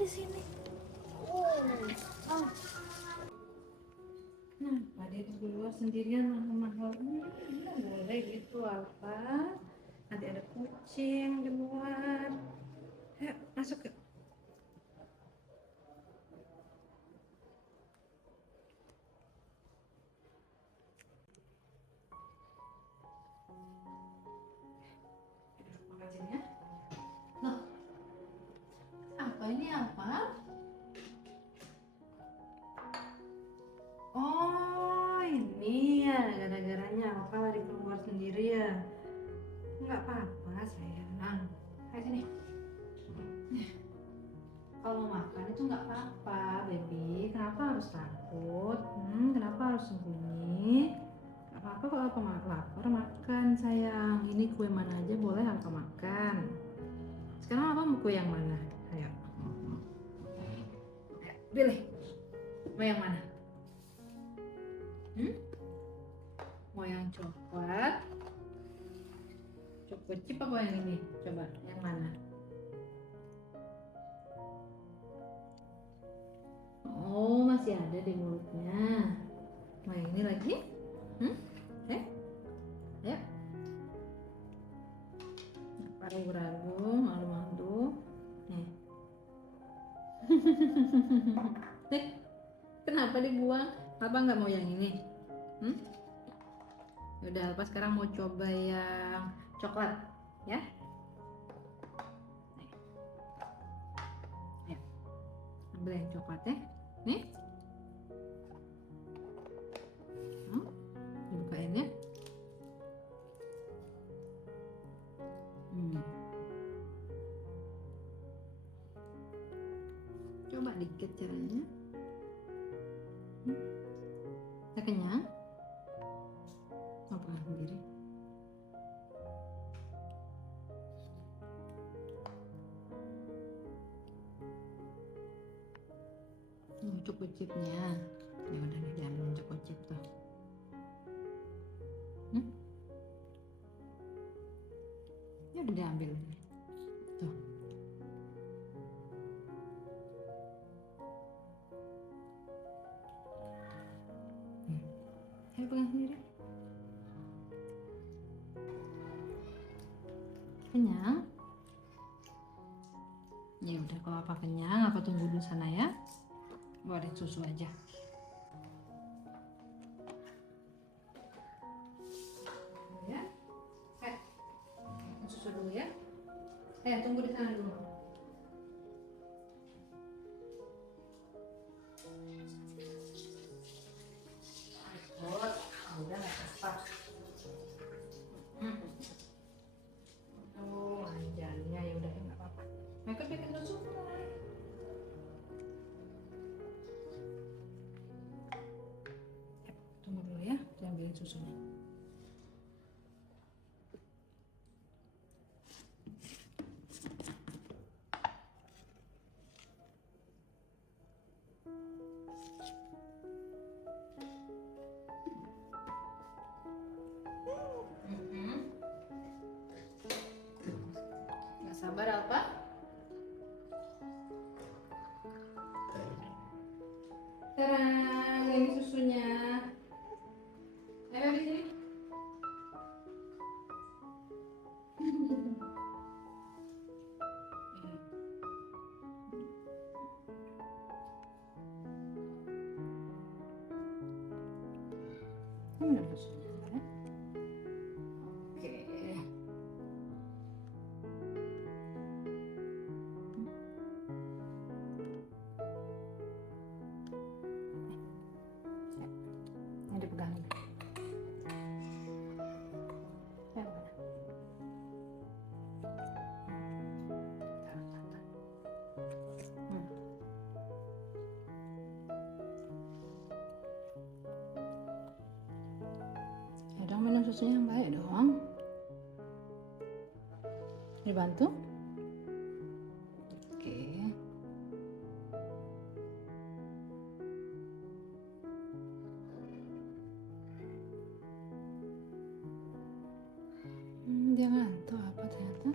di sini. Oh, ah. Kenapa dia di luar sendirian mahal-mahal? Nggak boleh gitu, Alfa. Nanti ada kucing di luar. Ayo, masuk ke. Makan sini ya. Loh, apa ini apa? Oh, ini ya gara-garanya apa lari keluar sendiri ya? Nggak apa-apa sayang. Ayo sini. Kalau makan itu nggak apa-apa, baby. Kenapa harus takut? Kenapa harus sembunyi? Nggak apa-apa kalau apa lapar makan sayang. Ini kue mana aja boleh apa makan. Sekarang apa mau kue yang mana? Ayo. Ayo, pilih. Mau yang mana? Mau yang coklat? Coklat chip apa yang ini? Coba yang mana? Oh, masih ada di mulutnya. Mau yang ini lagi? Ya. Ragu-ragu, malu-malu. Nih. Nih, kenapa dibuang? Apa nggak mau yang ini? Udah, Alpa sekarang mau coba yang coklat, ya? Nih. Ya. Ambil yang coklat ya. Nih. Dibukain ya. Coba dikit caranya. Udah kenyang? Mau pegang sendiri. Choco chipnya. Ya udah nih, diambil choco chip tuh. Ya udah diambil tuh. Ayo pegang sendiri. Kenyang? Ya udah, kalau apa kenyang, apa tunggu dulu sana ya. Bawain susu aja. Ya. Susu dulu ya. Tunggu di sana dulu. Udah nggak apa-apa. Oh, manjanya ya udah nggak apa-apa. Mereka bikin susu. Tunggu dulu ya, diambilin susunya. Nggak sabar Alpa? Tarang, ini susunya. Ayo di sini. Susunya. Oke. Ini dipegang. Ya dong, minum susunya yang baik dong. Dibantu? Oke. Dia ngantuk apa ternyata?